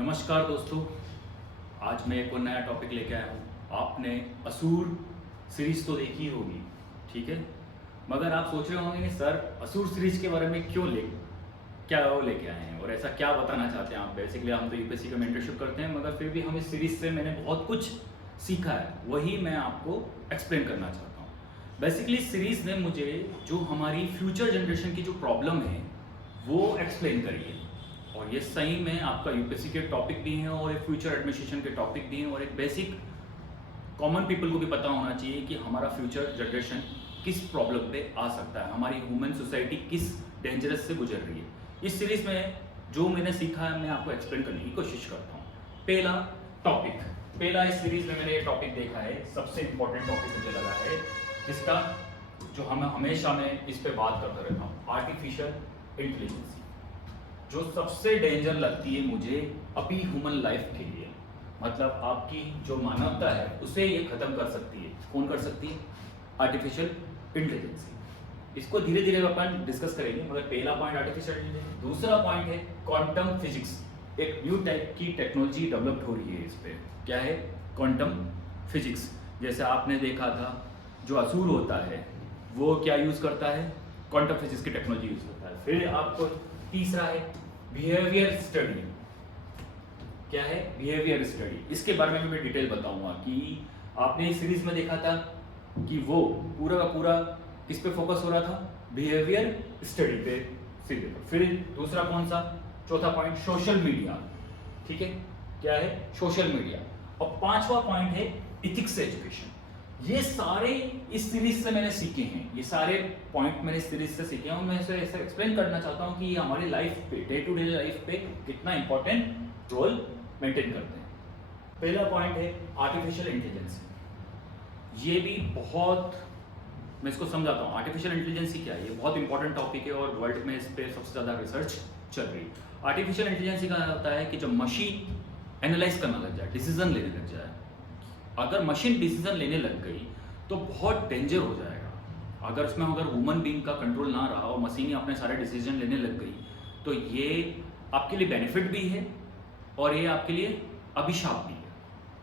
नमस्कार दोस्तों, आज मैं एक और नया टॉपिक लेके आया हूँ। आपने असुर सीरीज तो देखी होगी, ठीक है। मगर आप सोच रहे होंगे कि सर असुर सीरीज के बारे में क्या वो लेके आए हैं और ऐसा क्या बताना चाहते हैं आप। बेसिकली हम तो यूपीएससी का मेंटरशिप करते हैं, मगर फिर भी हम इस सीरीज से मैंने बहुत कुछ सीखा है, वही मैं आपको एक्सप्लेन करना चाहता हूँ। बेसिकली सीरीज ने मुझे जो हमारी फ्यूचर जनरेशन की जो प्रॉब्लम है वो एक्सप्लेन करी है, और ये सही में आपका यूपीएससी के टॉपिक भी हैं और एक फ्यूचर एडमिनिस्ट्रेशन के टॉपिक भी हैं, और एक बेसिक कॉमन पीपल को भी पता होना चाहिए कि हमारा फ्यूचर जनरेशन किस प्रॉब्लम पे आ सकता है, हमारी ह्यूमन सोसाइटी किस डेंजरस से गुजर रही है। इस सीरीज में जो मैंने सीखा है मैं आपको एक्सप्लेन करने की कोशिश करता हूँ। पहला इस सीरीज में मैंने ये टॉपिक देखा है, सबसे इंपॉर्टेंट टॉपिक मुझे लगा है, जिसका जो हम हमेशा मैं इस पे बात करता रहता हूँ, आर्टिफिशियल इंटेलिजेंस, जो सबसे डेंजर लगती है मुझे अभी ह्यूमन लाइफ के लिए। मतलब आपकी जो मानवता है उसे ये खत्म कर सकती है। कौन कर सकती है? Artificial intelligence. इसको धीरे धीरे अपन डिस्कस करेंगे, मगर पहला पॉइंट आर्टिफिशियल इंटेलिजेंस। दूसरा पॉइंट है क्वांटम फिजिक्स। एक न्यू टाइप की टेक्नोलॉजी डेवलप हो रही है इस पे। क्या है? Quantum physics. जैसे आपने देखा था जो असुर होता है वो क्या यूज करता है? क्वांटम फिजिक्स की टेक्नोलॉजी यूज करता है। फिर आपको तीसरा है बिहेवियर स्टडी। क्या है? Behaviour study. इसके बारे में मैं डिटेल बताऊंगा कि आपने इस सीरीज में देखा था कि वो पूरा का पूरा किस पे फोकस हो रहा था? बिहेवियर स्टडी पे सीधे। फिर दूसरा कौन सा? चौथा पॉइंट सोशल मीडिया। ठीक है, क्या है? Social media. और पांचवा पॉइंट है इथिक्स एजुकेशन। ये सारे इस सीरीज से मैंने सीखे हैं, ये सारे पॉइंट मैंने इस सीरीज से सीखे हैं, और मैं इसे ऐसे एक्सप्लेन करना चाहता हूँ कि ये हमारी लाइफ पे, डे टू डे लाइफ पे कितना इंपॉर्टेंट रोल मेंटेन करते हैं। पहला पॉइंट है आर्टिफिशियल इंटेलिजेंस। ये भी बहुत, मैं इसको समझाता हूँ। आर्टिफिशियल इंटेलिजेंस क्या है? ये बहुत इंपॉर्टेंट टॉपिक है और वर्ल्ड में इस पर सबसे ज़्यादा रिसर्च चल रही है। आर्टिफिशियल इंटेलिजेंस का होता है कि जब मशीन एनालाइज करना लग जाए, डिसीजन लेने लग जाए। अगर मशीन डिसीजन लेने लग गई तो बहुत डेंजर हो जाएगा। अगर उसमें ह्यूमन बीइंग का कंट्रोल ना रहा और मशीन ही अपने सारे डिसीजन लेने लग गई, तो ये आपके लिए बेनिफिट भी है और ये आपके लिए अभिशाप भी है।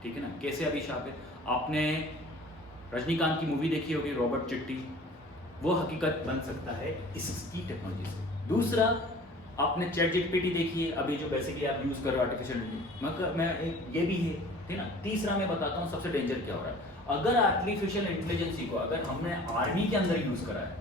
ठीक है ना? कैसे अभिशाप है? आपने रजनीकांत की मूवी देखी होगी रॉबर्ट चिट्टी, वो हकीकत बन सकता है इसकी टेक्नोलॉजी से। दूसरा, आपने चैट जीपीटी देखी है अभी, जो बेसिकली आप यूज कर रहे हो आर्टिफिशियल इंटेलिजेंस, मतलब मैं ये भी है, ठीक है ना? तीसरा मैं बताता हूँ सबसे डेंजर क्या हो रहा है। अगर आर्टिफिशियल इंटेलिजेंस को अगर हमने आर्मी के अंदर यूज करा है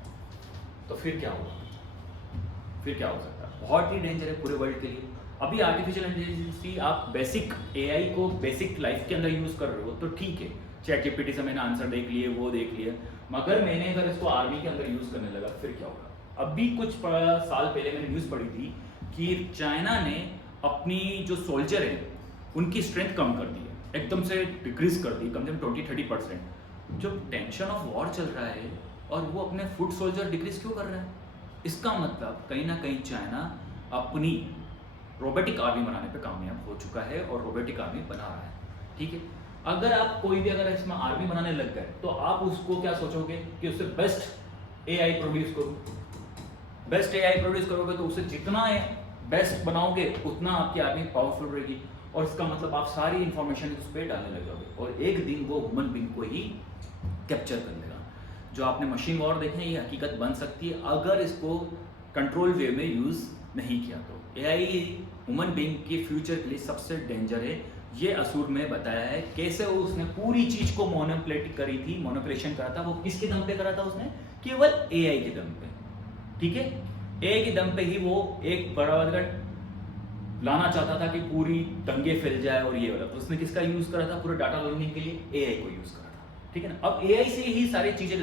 तो फिर क्या होगा? फिर क्या हो सकता है? बहुत ही डेंजर है पूरे वर्ल्ड के लिए। अभी आर्टिफिशियल इंटेलिजेंस आप बेसिक एआई को बेसिक लाइफ के अंदर यूज कर रहे हो तो ठीक है, चैट जीपीटी से मैंने आंसर देख लिए, वो देख लिया, मगर मैंने अगर इसको आर्मी के अंदर यूज करने लगा फिर क्या होगा? अभी कुछ साल पहले मैंने न्यूज पढ़ी थी कि चाइना ने अपनी जो सोल्जर है उनकी स्ट्रेंथ कम कर दी है, एकदम से डिक्रीज कर दी, कम से कम 20-30%। जो टेंशन ऑफ वॉर चल रहा है और वो अपने फुट सोल्जर डिक्रीज क्यों कर रहा है? इसका मतलब कहीं ना कहीं चाइना अपनी रोबोटिक आर्मी बनाने पे कामयाब हो चुका है और रोबोटिक आर्मी बना रहा है। ठीक है, अगर आप कोई भी अगर इसमें आर्मी बनाने लग गए तो आप उसको क्या सोचोगे कि उससे बेस्ट एआई प्रोड्यूस करो। बेस्ट एआई प्रोड्यूस करोगे तो उसे जितना बेस्ट बनाओगे उतना आपकी आर्मी पावरफुल रहेगी, और इसका मतलब आप सारी इंफॉर्मेशन उस पर डालने लग जाओगे और एक दिन वो ह्यूमन बीइंग को ही कैप्चर कर लेगा। जो आपने मशीन वॉर देखे हैं ये हकीकत बन सकती है अगर इसको कंट्रोल वे में यूज नहीं किया तो। एआई ह्यूमन बीइंग के फ्यूचर के लिए सबसे डेंजर है। ये असुर में बताया है कैसे उसने पूरी चीज को मोनोप्लेट करी थी, मोनोपलेशन करा था। वो किसके दम पे करा था? उसने केवल एआई के दम पे। ठीक है, एआई के दम पे ही वो एक बड़ा लाना चाहता था कि पूरी दंगे फैल जाए और ये वाला। तो उसने किसका यूज करा था? पूरे डाटा लर्निंग के लिए एआई को यूज करा था। ठीक है ना? अब एआई से ही सारी चीजें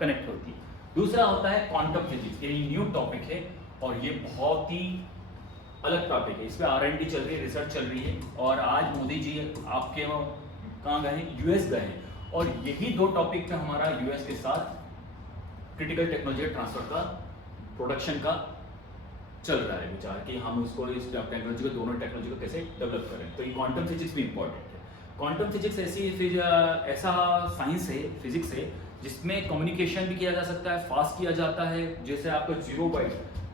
कनेक्ट होती है। दूसरा होता है क्वांटम फिजिक्स। ये न्यू टॉपिक है और ये बहुत ही अलग टॉपिक है। इस पे R&D चल रही है, रिसर्च चल रही है, और आज मोदी जी आपके कहाँ गए हैं? यूएस गए हैं, और यही दो टॉपिक पे हमारा यूएस के साथ क्रिटिकल टेक्नोलॉजी ट्रांसफर का, प्रोडक्शन का चल रहा है विचार कि हम उसको इस टेक्नोलॉजी को, दोनों टेक्नोलॉजी को कैसे डेवलप करें। तो ये क्वांटम फिजिक्स भी इंपॉर्टेंट है। क्वांटम फिजिक्स ऐसा साइंस है, फिजिक्स है, जिसमें कम्युनिकेशन भी किया जा सकता है, फास्ट किया जाता है। जैसे आपका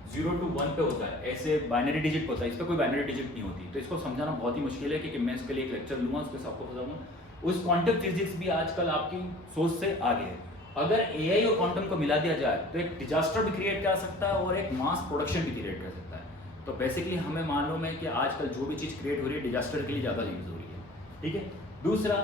0 to 1 पे होता है, ऐसे बाइनरी डिजिट होता है, इस पर कोई बाइनरी डिजिट नहीं होती। तो इसको समझाना बहुत ही मुश्किल है कि मैं इसके लिए एक लेक्चर लूँगा, उस पर सबको बताऊँगा। उस क्वांटम फिजिक्स भी आजकल आपकी सोच से आगे है। अगर एआई और क्वांटम को मिला दिया जाए तो एक डिजास्टर भी क्रिएट कर सकता है और एक मास प्रोडक्शन भी क्रिएट कर सकता है। तो बेसिकली हमें मालूम है कि आजकल जो भी चीज़ क्रिएट हो रही है डिजास्टर के लिए ज़्यादा यूज हो रही है, ठीक है। दूसरा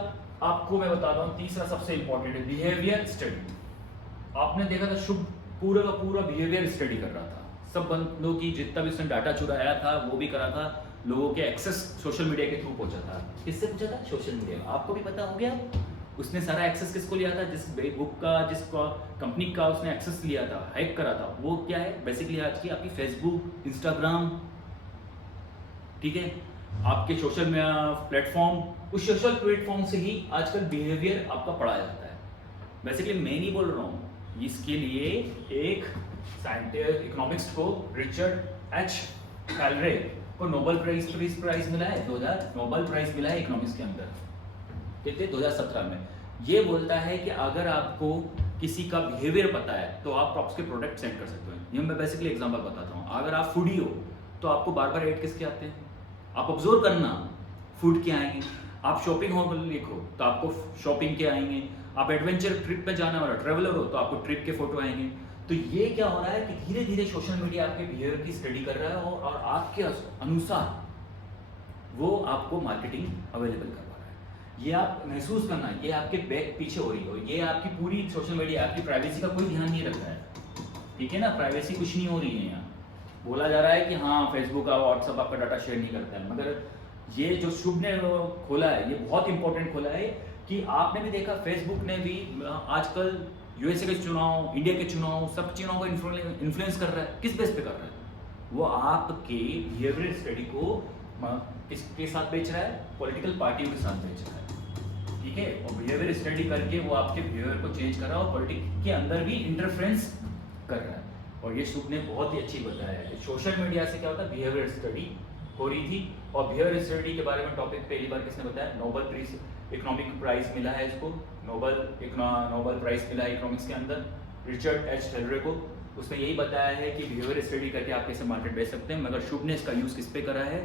आपको मैं बताता हूँ, तीसरा सबसे इंपॉर्टेंट है बिहेवियर स्टडी। आपने देखा था शुभ पूरा का पूरा बिहेवियर स्टडी कर रहा था, सब बंदों की जितना भी उसने डाटा चुराया था वो भी करा था, लोगों के एक्सेस सोशल मीडिया के थ्रू पहुंचा था। किससे पूछा था? Social media. आपको भी पता हो गया उसने सारा एक्सेस किसको लिया था? जिस बुक का, जिस कंपनी का उसने एक्सेस लिया था, हैक करा था, वो क्या है बेसिकली आज की आपकी फेसबुक, इंस्टाग्राम, ठीक है, आपके सोशल प्लेटफॉर्म। उस सोशल प्लेटफॉर्म से ही आजकल बिहेवियर आपका पढ़ा जाता है। बेसिकली मैं नहीं बोल रहा हूँ, इसके लिए एक साइंटिस्ट इकोनॉमिक्स को रिचर्ड एच फैलरे को नोबेल प्राइज मिला है, 2000 नोबेल प्राइज मिला है इकोनॉमिक्स के अंदर, कितने 2017 में। ये बोलता है कि अगर आपको किसी का बिहेवियर पता है तो आप उसके प्रोडक्ट सेंड कर सकते हो। ये मैं बेसिकली एग्जांपल बताता हूँ। अगर आप फूडी हो तो आपको बार बार ऐड किसके आते हैं? आप ऑब्जर्व करना, फूड के आएंगे। आप शॉपिंग हो लिखो तो आपको शॉपिंग के आएंगे। आप एडवेंचर ट्रिप पे जाने वाला ट्रेवलर हो तो आपको ट्रिप के फोटो आएंगे। तो ये क्या हो रहा है कि धीरे धीरे सोशल मीडिया आपके बिहेवियर की स्टडी कर रहा है और आपके अनुसार वो आपको मार्केटिंग अवेलेबल करवा रहा है। ये आप महसूस करना, ये आपके बैक पीछे हो रही हो, ये आपकी पूरी सोशल मीडिया आपकी प्राइवेसी का कोई ध्यान नहीं रख रहा है, ठीक है ना। प्राइवेसी कुछ नहीं हो रही है। यहाँ बोला जा रहा है कि हाँ फेसबुक और व्हाट्सअप आपका डाटा शेयर नहीं करता है, मगर ये जो शुभ ने खोला है ये बहुत इंपॉर्टेंट खोला है कि आपने भी देखा फेसबुक ने भी आजकल यूएसए के चुनाव, इंडिया के चुनाव, सब चुनाव को इन्फ्लुएंस कर रहा है। किस बेस पे कर रहा है? वो आपके बिहेवियर स्टडी को किसके साथ बेच रहा है? पॉलिटिकल पार्टियों के साथ बेच रहा है, ठीक है। और बिहेवियर स्टडी करके वो आपके बिहेवियर को चेंज कर रहा है और पॉलिटिक्स के अंदर भी इंटरफेरेंस कर रहा है। और ये शुभ ने बहुत ही अच्छी बताया है कि सोशल मीडिया से क्या होता है, बिहेवियर स्टडी हो रही थी। और बिहेवियर स्टडी के बारे में टॉपिक पहली बार किसने बताया? नोबेल इकोनॉमिक प्राइज मिला है इसको, नोबेल प्राइज मिला है इकोनॉमिक्स के अंदर रिचर्ड एच फैलरे को। उसने यही बताया है कि बिहेवियर स्टडी करके आप कैसे मार्केट बेच सकते हैं। मगर शुभ ने इसका यूज किस पे करा है?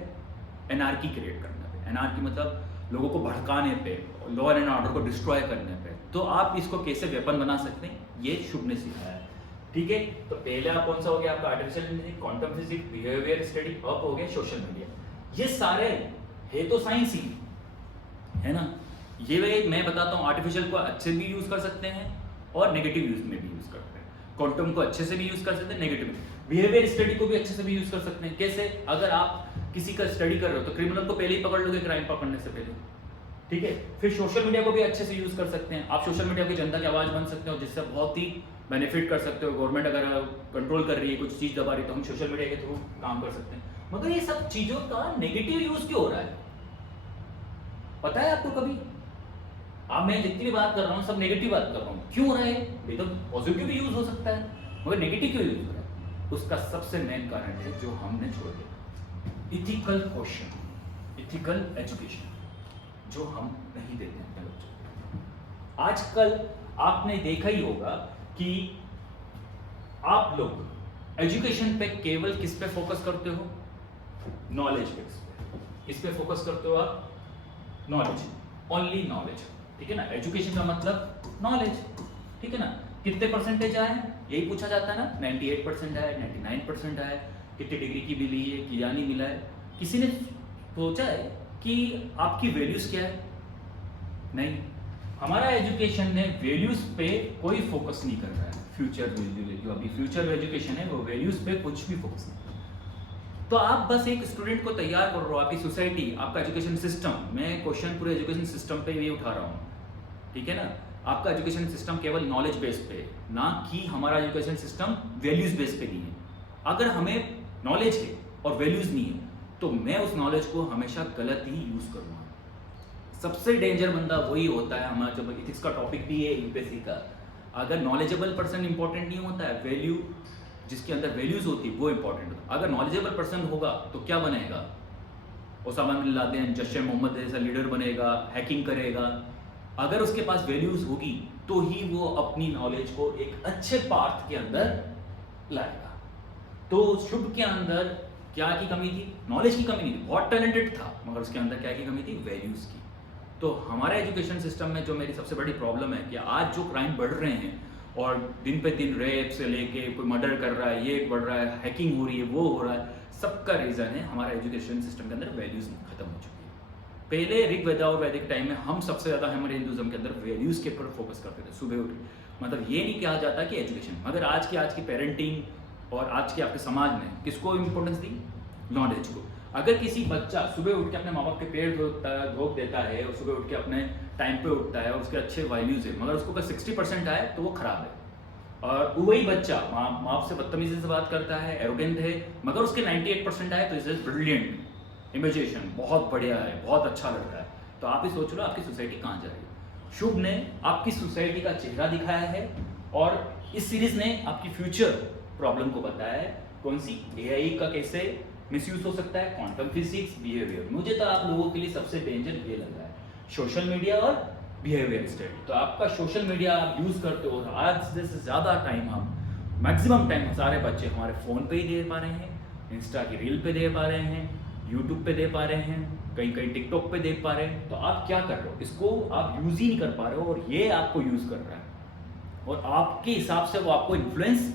एनआरकी क्रिएट करने पे। एनआरकी मतलब लोगों को भड़काने पे, लॉ एंड ऑर्डर को डिस्ट्रॉय करने पे। तो आप इसको कैसे वेपन बना सकते हैं, ये शुभ ने सिखाया है, ठीक है। तो पहला कौन सा हो गया आपका? Artificial intelligence, quantum physics, behaviour study. अब हो गया सोशल मीडिया। ये सारे है तो साइंस ही है ना। ये मैं बताता हूँ, आर्टिफिशियल को अच्छे भी यूज कर सकते हैं और नेगेटिव यूज में भी यूज करते हैं। क्वांटम को अच्छे से भी यूज कर सकते हैं, नेगेटिव में। बिहेवियर स्टडी को भी अच्छे से भी यूज कर सकते हैं। कैसे? अगर आप किसी का स्टडी कर रहे हो तो क्रिमिनल को पहले ही पकड़ लोगे क्राइम पकड़ने से पहले, ठीक है। फिर सोशल मीडिया को भी अच्छे से यूज कर सकते हैं। आप सोशल मीडिया की जनता की आवाज बन सकते हो, जिससे बहुत ही बेनिफिट कर सकते हो। गवर्नमेंट अगर कंट्रोल कर रही है, कुछ चीज दबा रही है, तो हम सोशल मीडिया के थ्रू काम कर सकते हैं। मगर ये सब चीजों का नेगेटिव यूज क्यों हो रहा है? पता है आपको कभी? अब मैं जितनी भी बात कर रहा हूँ सब नेगेटिव बात कर रहा हूँ, क्यों हो रहा है? भाई तो पॉजिटिव भी यूज हो सकता है, मगर नेगेटिव क्यों यूज हो रहा है? उसका सबसे मेन कारण है जो हमने छोड़ दिया, इथिकल क्वेश्चन, इथिकल एजुकेशन, जो हम नहीं देते हैं अपने बच्चों को। आजकल आपने देखा ही होगा कि आप लोग एजुकेशन पे केवल किस पे फोकस करते हो? नॉलेज पे। किस पे फोकस करते हो आप? नॉलेज, ओनली नॉलेज, ठीक है ना। एजुकेशन का मतलब नॉलेज, ठीक है ना। कितने परसेंटेज आए यही पूछा जाता है ना। 98% आए, 99% आए, कितनी डिग्री की मिली है, क्या नहीं मिला है। किसी ने सोचा है कि आपकी वैल्यूज क्या है? नहीं। हमारा एजुकेशन ने वैल्यूज पे कोई फोकस नहीं कर रहा है। फ्यूचर वैल्यू जो अभी फ्यूचर एजुकेशन है वो वैल्यूज पे कुछ भी फोकस नहीं। तो आप बस एक स्टूडेंट को तैयार कर रहे हो, आपकी सोसाइटी, आपका एजुकेशन सिस्टम। मैं क्वेश्चन पूरे एजुकेशन सिस्टम पे भी उठा रहा हूँ, ठीक है ना। आपका एजुकेशन सिस्टम केवल नॉलेज बेस पे, ना कि हमारा एजुकेशन सिस्टम वैल्यूज बेस पे नहीं है। अगर हमें नॉलेज है और वैल्यूज नहीं है तो मैं उस नॉलेज को हमेशा गलत ही यूज करूँगा। सबसे डेंजर बंदा वही होता है हमारा, जब इथिक्स का टॉपिक भी है यूपीएससी का। अगर नॉलेजेबल पर्सन इंपॉर्टेंट नहीं होता है, वैल्यू जिसके अंदर वैल्यूज होती है वो इंपॉर्टेंट होता है। अगर नॉलेजेबल पर्सन होगा तो क्या बनेगा? ओसामा बिन लादेन, जैश ए मोहम्मद जैसा लीडर बनेगा, हैकिंग करेगा। अगर उसके पास वैल्यूज होगी तो ही वो अपनी नॉलेज को एक अच्छे पाथ के अंदर लाएगा। तो शुभ के अंदर क्या की कमी थी? नॉलेज की कमी नहीं थी, बहुत टैलेंटेड था, मगर उसके अंदर क्या की कमी थी? वैल्यूज़ की। तो हमारे एजुकेशन सिस्टम में जो मेरी सबसे बड़ी प्रॉब्लम है कि आज जो क्राइम बढ़ रहे हैं और दिन पे दिन रेप से लेके कोई मर्डर कर रहा है, ये बढ़ रहा है, हैकिंग हो रही है, वो हो रहा है, सबका रीज़न है हमारा एजुकेशन सिस्टम के अंदर वैल्यूज़ खत्म हो चुकी है। पहले ऋग वेदा और वैदिक टाइम में हम सबसे ज़्यादा हमारे हिंदुज़म के अंदर वैल्यूज़ के ऊपर फोकस करते थे सुबह उठ के। मतलब ये नहीं कहा जाता कि एजुकेशन, मगर आज की पेरेंटिंग और आज के आपके समाज ने किसको इम्पोर्टेंस दी? नॉलेज को। अगर किसी बच्चा सुबह उठ के अपने माँ बाप के पैर धोक देता है और सुबह उठ के अपने टाइम पे उठता है और उसके अच्छे वैल्यूज़ है, मगर उसको अगर 60% आए तो वो खराब है। और वही बच्चा माँ बाप से बदतमीजी से बात करता है, एरोगेंट है, मगर उसके 98% आए तो इज ब्रिलियंट, इमेजिनेशन बहुत बढ़िया है, बहुत अच्छा लड़का है। तो आप ही सोच लो आपकी सोसाइटी कहाँ जा रही है। शुभ ने आपकी सोसाइटी का चेहरा दिखाया है और इस सीरीज ने आपकी फ्यूचर प्रॉब्लम को बताया है। कौन सी? एआई का कैसे मिसयूज हो सकता है, क्वांटम फिजिक्स, बिहेवियर। मुझे तो आप लोगों के लिए सबसे डेंजर ये लग रहा है, सोशल मीडिया और बिहेवियर स्टडी। तो आपका सोशल मीडिया आप यूज करते हो, आज से ज़्यादा टाइम हम मैक्सिमम टाइम सारे बच्चे हमारे फ़ोन पे ही दे पा रहे हैं, इंस्टा की रील पे दे पा रहे हैं, यूट्यूब पे दे पा रहे हैं, कहीं कहीं टिकटॉक पे देख पा रहे हैं। तो आप क्या कर रहे हो? इसको आप यूज़ ही नहीं कर पा रहे हो और ये आपको यूज़ कर रहा है और आपके हिसाब से वो आपको इन्फ्लुएंस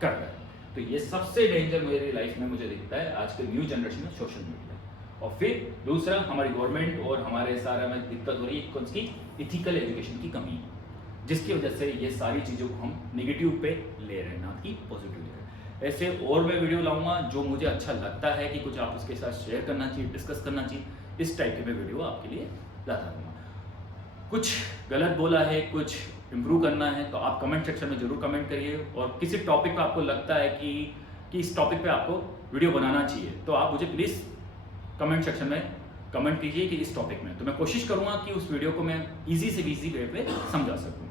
कर रहा है। तो ये सबसे डेंजर मेरी लाइफ में मुझे दिखता है आज के न्यू जनरेशन में, सोशल मीडिया। और फिर दूसरा, हमारी गवर्नमेंट और हमारे सारा में दिक्कत हो रही है कौन सी? इथिकल एजुकेशन की कमी, जिसकी वजह से ये सारी चीज़ों को हम नेगेटिव पे ले रहे हैं, ना कि पॉजिटिव ले रहे हैं। ऐसे और मैं वीडियो लाऊंगा जो मुझे अच्छा लगता है कि कुछ आप उसके साथ शेयर करना चाहिए, डिस्कस करना चाहिए, इस टाइप के मैं वीडियो आपके लिए लाता रहूँगा। कुछ गलत बोला है, कुछ इम्प्रूव करना है तो आप कमेंट सेक्शन में जरूर कमेंट करिए। और किसी टॉपिक पे आपको लगता है कि इस टॉपिक पे आपको वीडियो बनाना चाहिए तो आप मुझे प्लीज़ कमेंट सेक्शन में कमेंट कीजिए कि इस टॉपिक में, तो मैं कोशिश करूँगा कि उस वीडियो को मैं ईजी से ईजी वे पे समझा सकूँ।